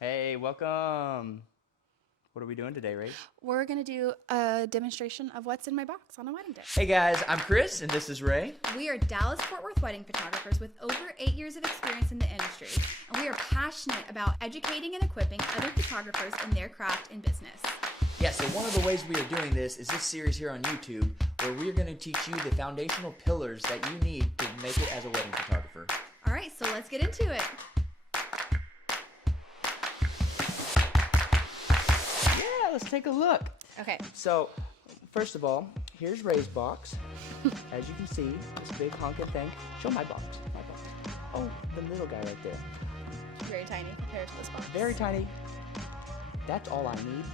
Hey, welcome. What are we doing today, Ray? We're going to do a demonstration of what's in my box on a wedding day. Hey guys, I'm Chris and this is Ray. We are Dallas-Fort Worth wedding photographers with over 8 years of experience in the industry, and we are passionate about educating and equipping other photographers in their craft and business. Yeah, so one of the ways we are doing this is this series here on YouTube where we're going to teach you the foundational pillars that you need to make it as a wedding photographer. All right, so let's get into it. Yeah, let's take a look. Okay. So, first of all, here's Ray's box. As you can see, this big honking thing. Show my box. My box. Oh, the little guy right there. Very tiny compared to this box. Very tiny. That's all I need.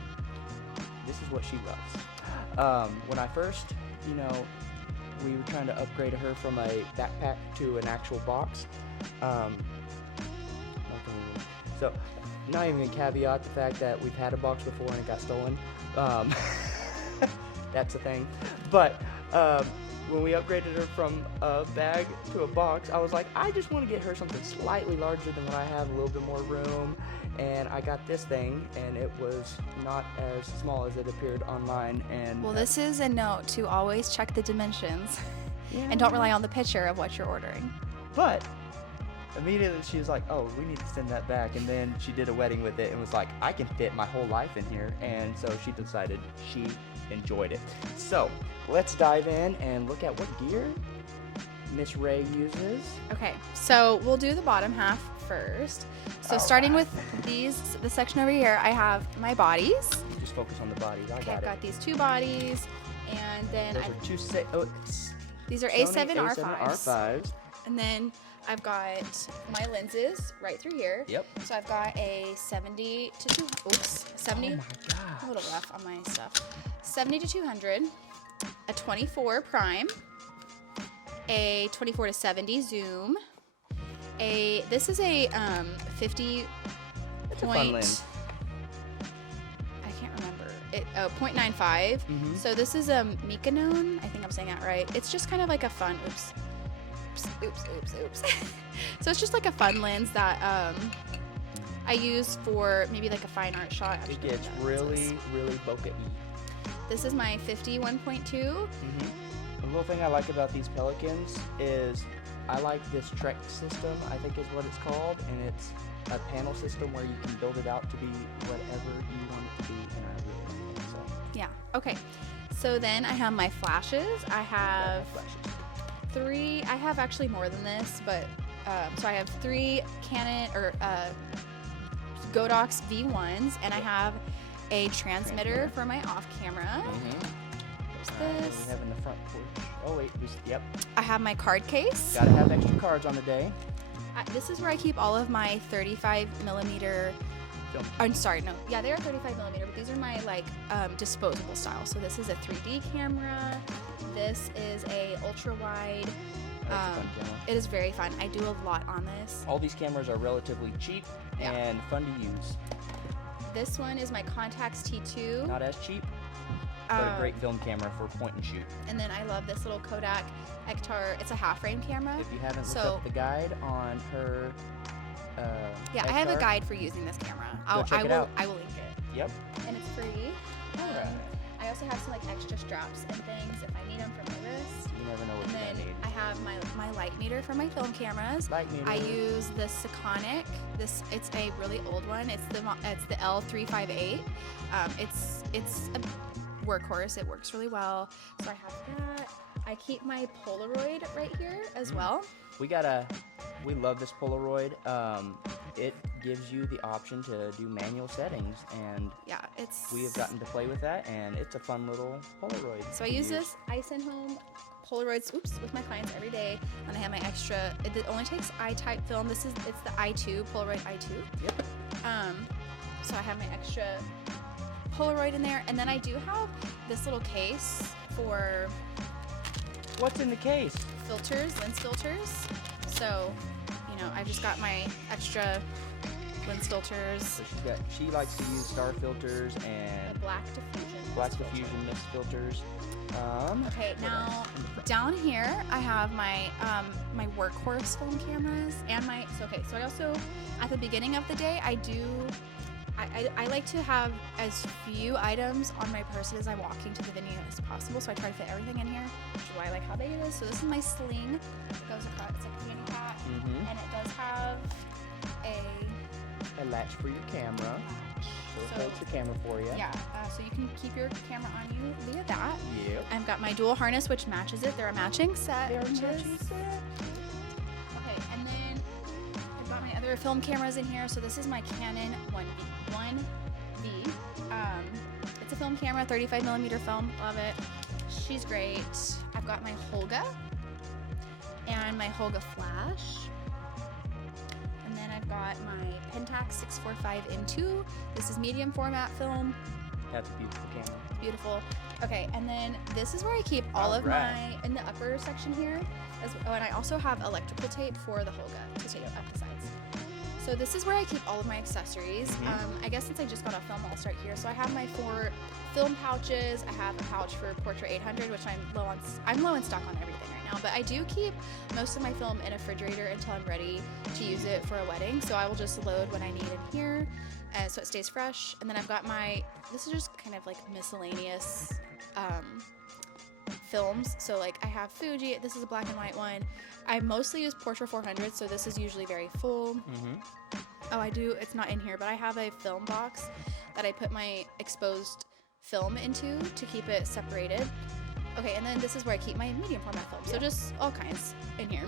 This is what she loves. When I first, we were trying to upgrade her from a backpack to an actual box. So, not even gonna caveat the fact that we've had a box before and it got stolen. That's a thing. But when we upgraded her from a bag to a box, I was like, I just want to get her something slightly larger than what I have, a little bit more room. And I got this thing, and it was not as small as it appeared online. And Well, this is a note to always check the dimensions and don't rely on the picture of what you're ordering. But immediately she was like, oh, we need to send that back. And then she did a wedding with it and was like, I can fit my whole life in here. And so she decided she enjoyed it. So let's dive in and look at what gear Miss Ray uses. Okay, so we'll do the bottom half first. So starting with the section over here, I have my bodies. Just focus on the bodies. Okay, I've got these two bodies, and then Those are these are Sony A7 R5s. R5s. And then I've got my lenses right through here. Yep. So I've got a 70 to 2. Oops, 70. Oh my A little gosh. rough on my stuff. 70 to 200, a 24 prime, a 24 to 70 zoom. This is a 50 It's a fun point. lens. I can't remember it. 0.95. Mhm. So this is a Canon. I think I'm saying that right. It's just kind of like a fun. Oops. So it's just like a fun lens that I use for maybe like a fine art shot. It gets really, really bokeh-y. This is my 50 1.2. The little thing I like about these Pelicans is I like this Trek system, I think is what it's called, and it's a panel system where you can build it out to be whatever you want it to be, and I really like it. So Yeah. Okay. So then I have my flashes. I have flashes. 3. I have actually more than this, but so I have 3 Canon or Godox V1s, and I have a transmitter for my off camera. What There's do this. we have in the front porch? Oh wait, yep. I have my card case. Gotta have extra cards on the day. This is where I keep all of my 35 millimeter. Film. I'm sorry, no. Yeah, they are 35 millimeter, but these are my disposable style. So this is a 3D camera. This is a ultra wide. That's a fun camera. It is very fun. I do a lot on this. All these cameras are relatively cheap Yeah. and fun to use. This one is my Contax T2. Not as cheap, but a great film camera for point and shoot. And then I love this little Kodak Ektar. It's a half frame camera. If you haven't looked So- up the guide on her, Yeah, I have a Ektar, guide for using this camera. check it out. I will link it. Yep. And it's free. Alright. I also have some extra straps and things if I need them for my wrist. You never know what And you're then gonna need. I have my light meter for my film cameras. Light meter. I use the Sekonic. It's a really old one. It's the L358. It's a workhorse. It works really well. So I have that. I keep my Polaroid right here as well. We love this Polaroid. It gives you the option to do manual settings, and Yeah, we have gotten to play with that, and it's a fun little Polaroid. So I to use this. I send home Polaroids, with my clients every day, and I have my extra. It only takes I-type film. It's the I2 Polaroid I2. Yep. So I have my extra Polaroid in there, and then I do have this little case for What's in the case? filters, lens filters. So, I just got my extra lens filters. So she likes to use star filters The and black diffusion. black lens filter. diffusion mist filters. Okay, now down here I have my my workhorse film cameras and my so I also at the beginning of the day I like to have as few items on my person as I'm walking to the venue as possible, so I try to fit everything in here, which is why I like how big it is. So this is my sling. It goes across, it's like a mini pack, and it does have a latch for your camera. So it holds the camera for you. Yeah, so you can keep your camera on you via that. Yep. I've got my dual harness, which matches it. They're a matching set. They're a which matching is- set. Okay, and then I've got my other film cameras in here. So this is my Canon 1V. It's a film camera, 35mm film. Love it. She's great. I've got my Holga and my Holga flash. And then I've got my Pentax 645N2. This is medium format film. That's a beautiful camera. Beautiful. Okay, and then this is where I keep all of my, in the upper section here. And I also have electrical tape for the Holga to tape up the sides. So this is where I keep all of my accessories. I guess since I just got off film, I'll start here. So I have my 4 film pouches. I have a pouch for Portrait 800, which I'm low on stock on everything right now. But I do keep most of my film in a refrigerator until I'm ready to use it for a wedding. So I will just load what I need in here, so it stays fresh. And then I've got this is just kind of like miscellaneous films. So like I have Fuji. This is a black and white one. I mostly use Portra 400, so this is usually very full. Oh, I do. It's not in here, but I have a film box that I put my exposed film into to keep it separated. Okay, and then this is where I keep my medium format film. So just all kinds in here.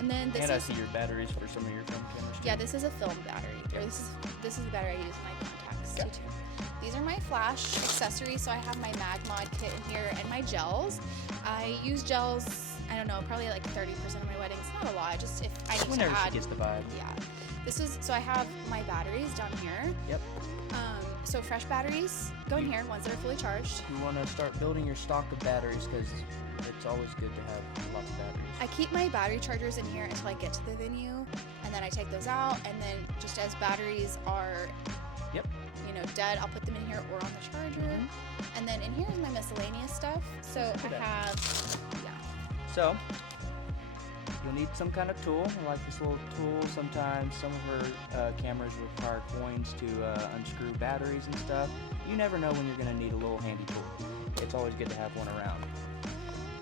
And then this And I is see your batteries for some of your film cameras too. yeah, this is a film battery. Or this is the battery I use in my Contax T2. These are my flash accessories. So I have my Mag Mod kit in here and my gels. I use gels, I don't know, probably like 30% of my weddings. Not a lot, just if I need Whenever to add. she gets the vibe. Yeah. So I have my batteries down here. Yep. So fresh batteries go in here, ones that are fully charged. You want to start building your stock of batteries because it's always good to have lots of batteries. I keep my battery chargers in here until I get to the venue, and then I take those out, and then just as batteries are dead, I'll put them in here or on the charger. And then in here is my miscellaneous stuff. So I have, So you'll need some kind of tool, like this little tool. Sometimes some of her cameras require coins to unscrew batteries and stuff. You never know when you're going to need a little handy tool. It's always good to have one around.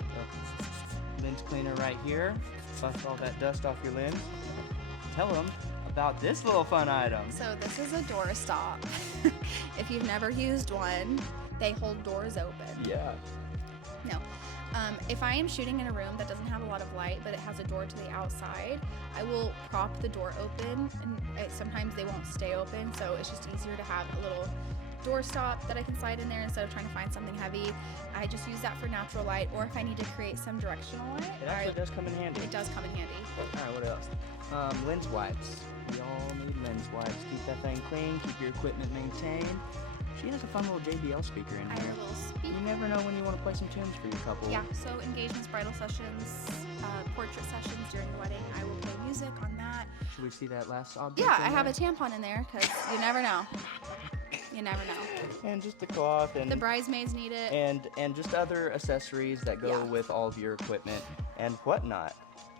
So, lens cleaner right here. Bust all that dust off your lens. Tell them about this little fun item. So this is a door stop. If you've never used one, they hold doors open. Yeah. No. If I am shooting in a room that doesn't have a lot of light, but it has a door to the outside, I will prop the door open, and sometimes they won't stay open, so it's just easier to have a little door stop that I can slide in there instead of trying to find something heavy. I just use that for natural light, or if I need to create some directional light. It actually does come in handy. It does come in handy. Alright, what else? Lens wipes. We all need lens wipes. Keep that thing clean, keep your equipment maintained. She has a fun little JBL speaker in I here. have a little speaker. You never know when you want to play some tunes for your couple. Yeah, so engagements, bridal sessions, portrait sessions during the wedding, I will play music on that. Should we see that last object? Yeah, in I have a there? tampon in there because you never know. You never know. And just the cloth and The bridesmaids need it. and just other accessories that go Yeah. with all of your equipment and whatnot.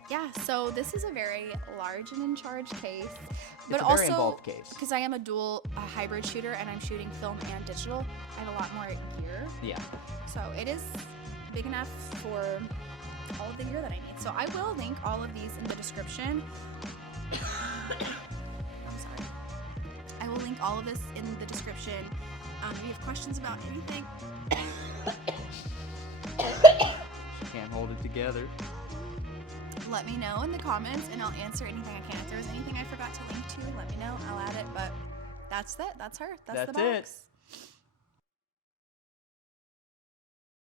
Yeah, so this is a very large and in charge case, but It's a also very involved case. because I am a hybrid shooter and I'm shooting film and digital, I have a lot more gear. Yeah. So it is big enough for all of the gear that I need. So I will link all of these in the description. I'm sorry. I will link all of this in the description. If you have questions about anything, She can't hold it together. let me know in the comments and I'll answer anything I can. If there's anything I forgot to link to, let me know. I'll add it. But that's it. That's her. That's the That's it. box.